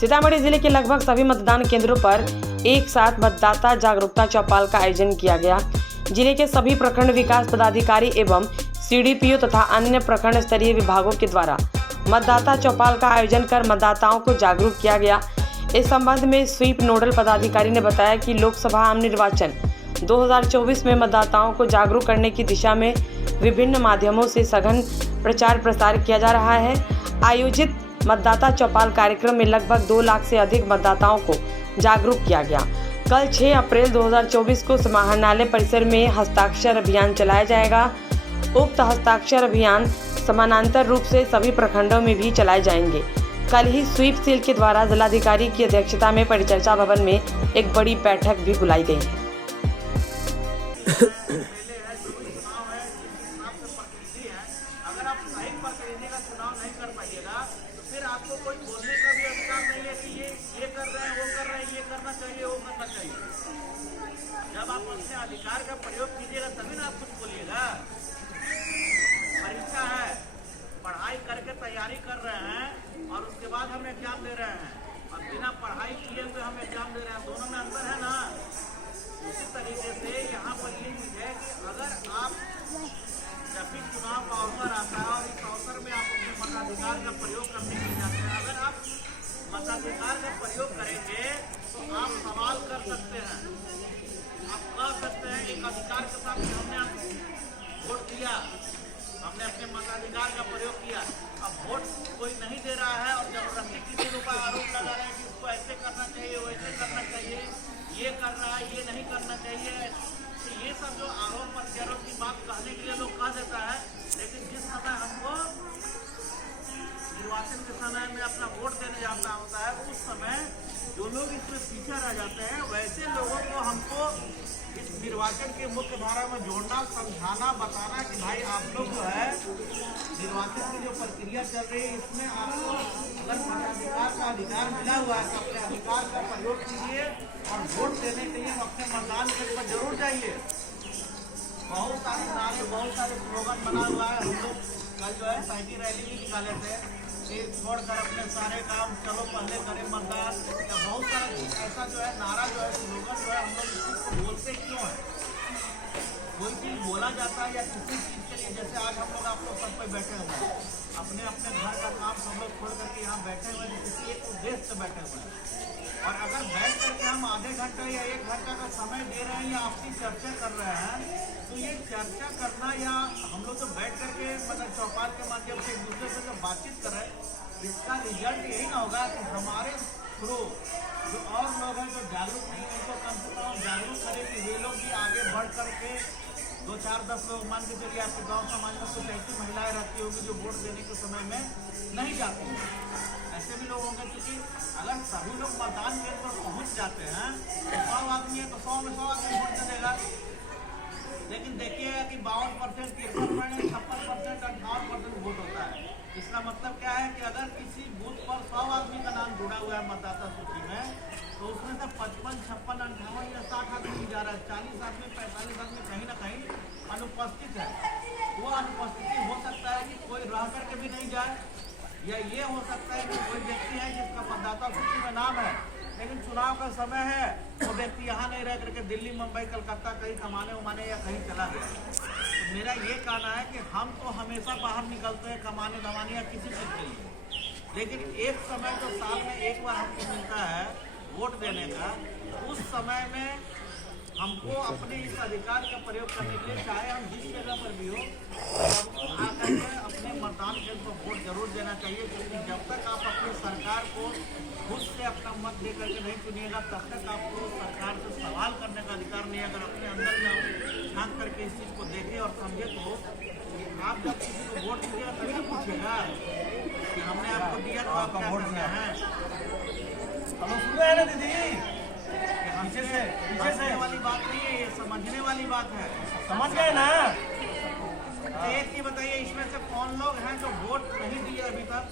सीतामढ़ी जिले के लगभग सभी मतदान केंद्रों पर एक साथ मतदाता जागरूकता चौपाल का आयोजन किया गया। जिले के सभी प्रखंड विकास पदाधिकारी एवं सीडीपीओ तथा अन्य प्रखंड स्तरीय विभागों के द्वारा मतदाता चौपाल का आयोजन कर मतदाताओं को जागरूक किया गया। इस संबंध में स्वीप नोडल पदाधिकारी ने बताया कि लोकसभा आम निर्वाचन 2024 में मतदाताओं को जागरूक करने की दिशा में विभिन्न माध्यमों से सघन प्रचार प्रसार किया जा रहा है। आयोजित मतदाता चौपाल कार्यक्रम में लगभग 2 लाख से अधिक मतदाताओं को जागरूक किया गया। कल 6 अप्रैल 2024 को समाहरणालय परिसर में हस्ताक्षर अभियान चलाया जाएगा। उक्त हस्ताक्षर अभियान समानांतर रूप से सभी प्रखंडों में भी चलाए जाएंगे। कल ही स्वीप सेल के द्वारा जिलाधिकारी की अध्यक्षता में परिचर्चा भवन में एक बड़ी बैठक भी बुलाई गई है। अगर आप सही प्रतिनिधि का चुनाव नहीं कर पाइएगा तो फिर आपको कोई बोलने का भी अधिकार नहीं है कि ये कर रहे हैं, वो कर रहे हैं, ये करना चाहिए, वो करना चाहिए। जब आप अपने अधिकार का प्रयोग कीजिएगा तभी ना आप कुछ बोलिएगा। परीक्षा है, पढ़ाई करके तैयारी कर रहे हैं और उसके बाद हम एग्जाम दे रहे हैं और बिना पढ़ाई किए हुए हम एग्जाम दे रहे हैं, दोनों में अंतर है ना। उसी तरीके से यहाँ पर ये चीज है कि अगर आप जब भी चुनाव का अवसर आता है और इस अवसर में आप अपने मताधिकार का प्रयोग करने के लिए जाते हैं, अगर आप मताधिकार का प्रयोग करेंगे तो आप सवाल कर सकते हैं, आप कह सकते हैं एक अधिकार के साथ हमने वोट दिया, हमने अपने मताधिकार का प्रयोग किया। अब वोट कोई नहीं दे रहा है और जबरदस्ती किसी के ऊपर आरोप लगा रहे हैं कि इसको ऐसे करना चाहिए, वैसे करना चाहिए, ये कर रहा है, ये नहीं करना चाहिए। तो ये सब जो आरोप प्रत्यारोप की बात कहने के लिए लोग कह देता है, लेकिन जिस समय हमको निर्वाचन के समय में अपना वोट देने जाना होता है उस समय जो लोग इसमें पीछे रह जाते हैं वैसे लोगों को हमको इस निर्वाचन के मुख्य धारा में जोड़ना, समझाना, बताना कि भाई आप लोग जो है निर्वाचन की जो प्रक्रिया चल रही है इसमें आपको अगर मताधिकार का अधिकार मिला हुआ है तो अपने अधिकार का प्रयोग कीजिए और वोट देने के लिए अपने मतदान केंद्र पर जरूर जाइए। बहुत सारे नारे, बहुत सारे स्लोगन बना हुआ है। हम लोग कल जो है साइकिल रैली भी निकाले थे कि छोड़कर अपने सारे काम चलो पहले करें मतदान, या बहुत सारा ऐसा जो है नारा जो है स्लोगन जो है हम लोग इस चीज़ को बोलते क्यों है। कोई चीज़ बोला जाता है या किसी चीज़ के लिए, जैसे आज हम लोग आप लोग सब पे बैठे हुए हैं, अपने अपने घर का काम सब लोग छोड़ करके यहाँ बैठे हुए हैं, किसी एक उद्देश्य से बैठे हुए हैं। और अगर बैठ करके हम आधे घंटे या 1 घंटा का समय दे रहे हैं या आपसी चर्चा कर रहे हैं तो ये चर्चा करना या हम लोग तो बैठ करके मतलब चौपाल के माध्यम से एक दूसरे से जब बातचीत कर रहे हैं इसका रिजल्ट यही ना होगा कि हमारे थ्रू जो और लोग हैं जो जागरूक नहीं उनको कम से कम जागरूक करें कि वे लोग भी आगे बढ़ करके 2, 4, 10 लोग मान के चलिए आपके गाँव समाज में कुछ ऐसी महिलाएं रहती होगी जो वोट देने के समय में नहीं जाती हैं। ऐसे भी लोग होंगे क्योंकि अगर सभी लोग मतदान केंद्र पर पहुँच जाते हैं तो 100 आदमी है तो 100 में 100 आदमी वोट दे देगा। लेकिन देखिएगा कि 52%, 53%, 56%, 58% वोट होता है। इसका मतलब क्या है कि अगर किसी बूथ पर 100 आदमी का नाम जुड़ा हुआ है मतदाता सूची में तो उसमें से 55, 56, 58 या 60 आदमी जा रहा है, 40 आदमी, 45 आदमी कहीं ना कहीं अनुपस्थित है। वो अनुपस्थिति हो सकता है कि कोई रह करके भी नहीं जाए, या ये हो सकता है कि कोई व्यक्ति है जिसका मतदाता सूची में नाम है लेकिन चुनाव का समय है वो व्यक्ति यहाँ नहीं रह करके दिल्ली, मुंबई, कलकत्ता कहीं कमाने उमाने या कहीं चला गया। तो मेरा ये कहना है कि हम तो हमेशा बाहर निकलते हैं कमाने दमाने या किसी चीज़ के लिए, लेकिन एक समय तो साल में एक बार हमको मिलता है वोट देने का, उस समय में हमको अपने इस अधिकार का प्रयोग करने के लिए चाहे हम जिस जगह पर भी हो सबको आकर के अपने मतदान केंद्र पर वोट जरूर देना चाहिए। क्योंकि जब तक आप अपनी सरकार को खुद से अपना मत दे करके नहीं चुनिएगा तब तक आपको सरकार से सवाल करने का अधिकार नहीं है। अगर अपने अंदर में आप झांक करके इस चीज़ को देखें और समझे तो आप जब किसी को वोट दीजिएगा तभी तो पूछेगा कि हमने आपको दिया तो आप क्या वोट दिया है। हेलो, सुन रहे हैं ना दीदी? पीछे से वाली बात नहीं है, ये समझने वाली बात है। समझ गए ना? एक चीज बताइए, इसमें से कौन लोग हैं जो वोट नहीं दिए अभी तक?